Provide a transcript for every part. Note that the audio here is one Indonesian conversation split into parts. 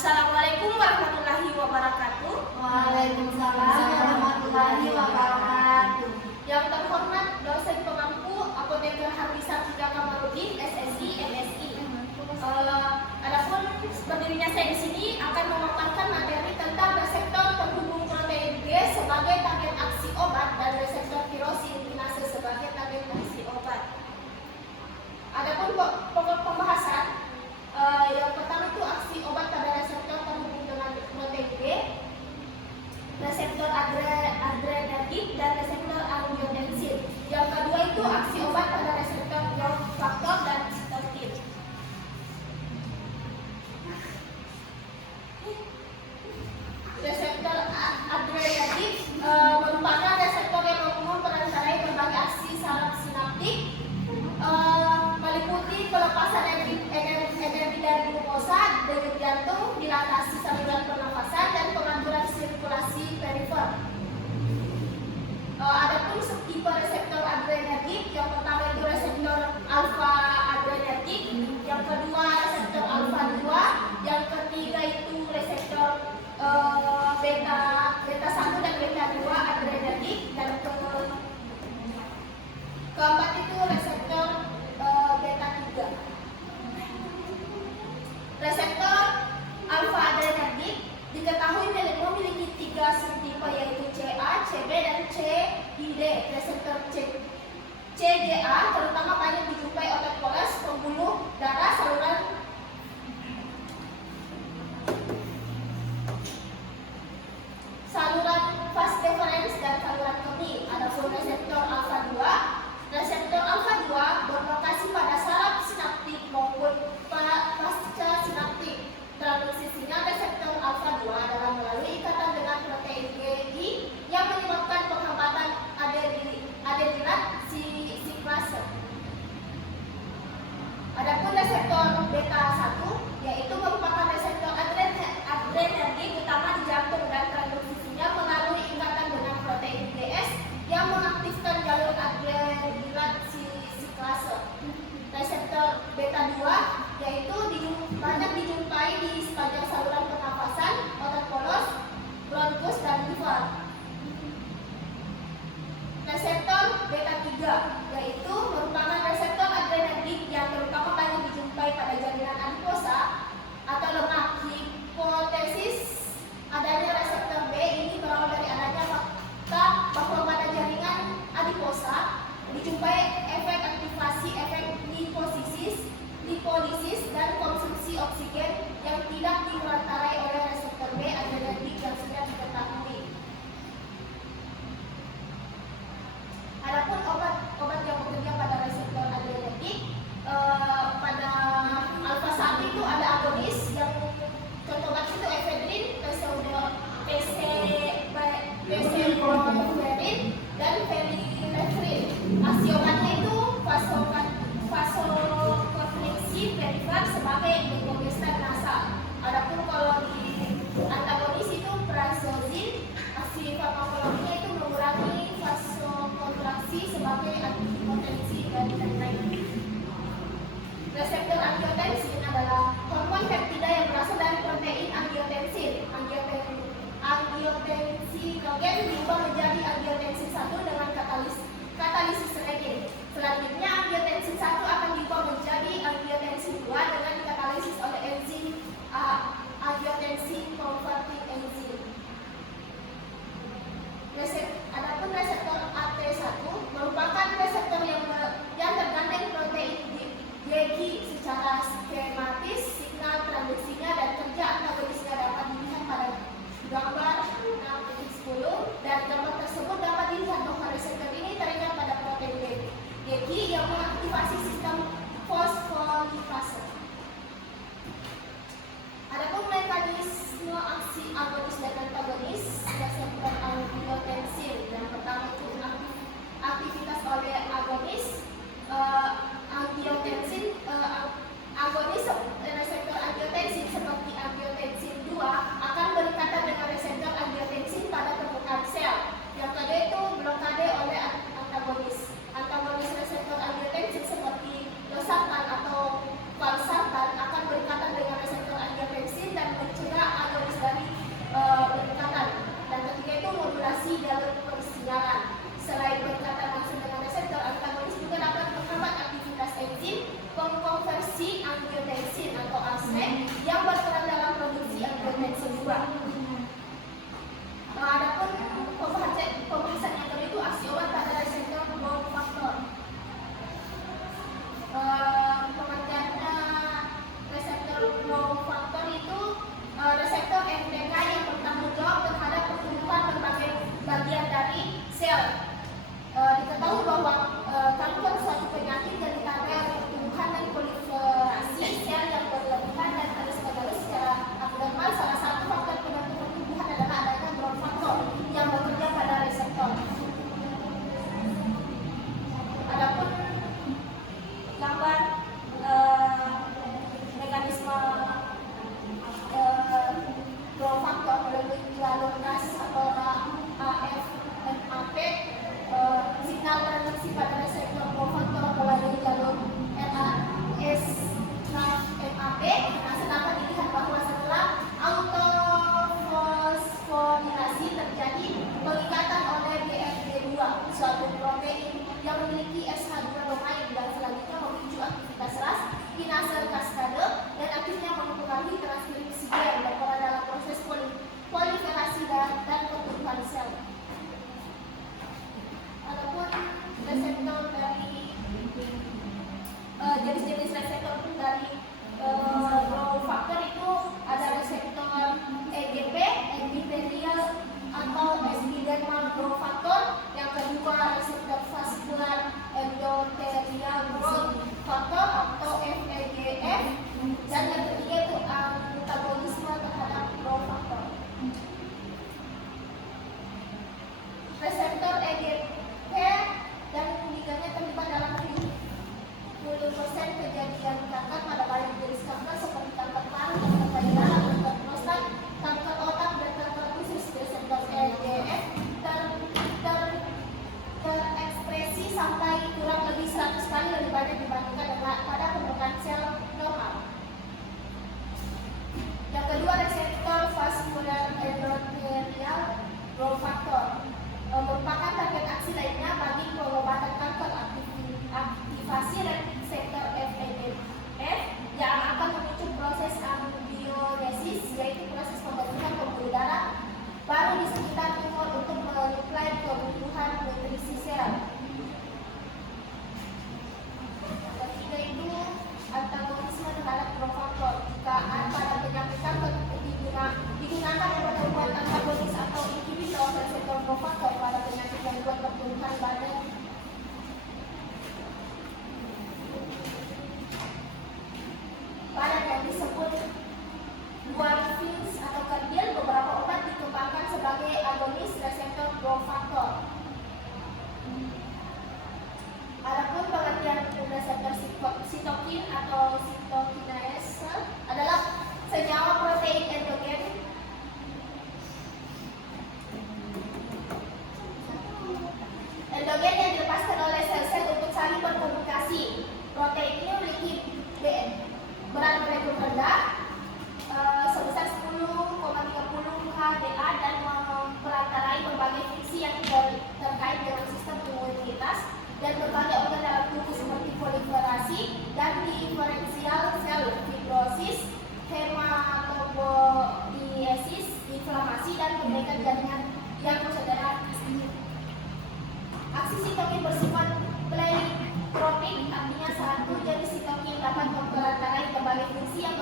Assalamualaikum warahmatullahi wabarakatuh. Waalaikumsalam warahmatullahi wabarakatuh. Yang terhormat dosen pengampu Apoteker Hafizah Tiga Kamarudin, SSI, MSI. Adapun berdirinya saya di sini akan memaparkan materi tentang reseptor penghubung protein G sebagai target aksi obat dan reseptor tirosin kinase sebagai target aksi obat. Adapun pokok pembahasan yang pertama itu aksi obat pada reseptor terhubung dengan protein G, reseptor adrenergik dan reseptor angiotensin. Yang kedua itu aksi obat pada reseptor growth factor dan cytokinin. Reseptor adrenergik merupakan reseptor yang umum perantarai berbagai aksi saraf sinaptik, meliputi pelepasan energi dari glukosa, denyut jantung, dilatasi saluran pernafasan, dan pengaturan sirkulasi perifer. Adapun tipe reseptor adrenergik, yang pertama itu reseptor alfa adrenergik, yang kedua reseptor alfa 2, yang ketiga itu reseptor beta 1 dan beta 2 adrenergik, dan keempat itu reseptor beta 3. Reseptor alfa adrenergik diketahui memiliki 3 subtipe yaitu CA, CB, dan CID. Reseptor CGA terutama banyak dijumpai otot polos, pembuluh darah, saluran vas deferens dan saluran kemih. Adapun reseptor alfa 2, reseptor alfa 2 berlokasi pada saraf sinaptik maupun pasca sinaptik. Transisinya reseptor alfa 2 adalah melalui ikatan dengan protein GI yang menyebabkan penghambatan adenilat siklase. Adapun reseptor beta 1 yaitu merupakan reseptor adrenergik utama di jantung dan transisinya melalui ikatan dengan protein GS yang mengaktifkan jalur adenilat siklase. Reseptor beta 2 yaitu banyak dijumpai di sepanjang saluran pernafasan, otot polos, bronkus, dan liver. Reseptor beta 3 yaitu merupakan reseptor adrenergik yang terutama banyak dijumpai pada jaringan adiposa atau lemak. Hipotesis adanya reseptor B ini berawal dari adanya fakta bahwa pada jaringan adiposa dijumpai efek aktivasi efek lipolisis dan konsumsi oksigen yang tidak dirata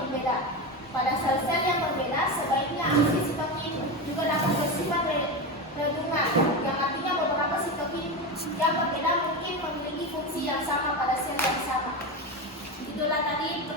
berbeda. Pada sel-sel yang berbeda, sebaiknya aksi sitokin juga dapat bersifat redundan, yang artinya beberapa sitokin yang berbeda mungkin memiliki fungsi yang sama pada sel yang sama. Itulah tadi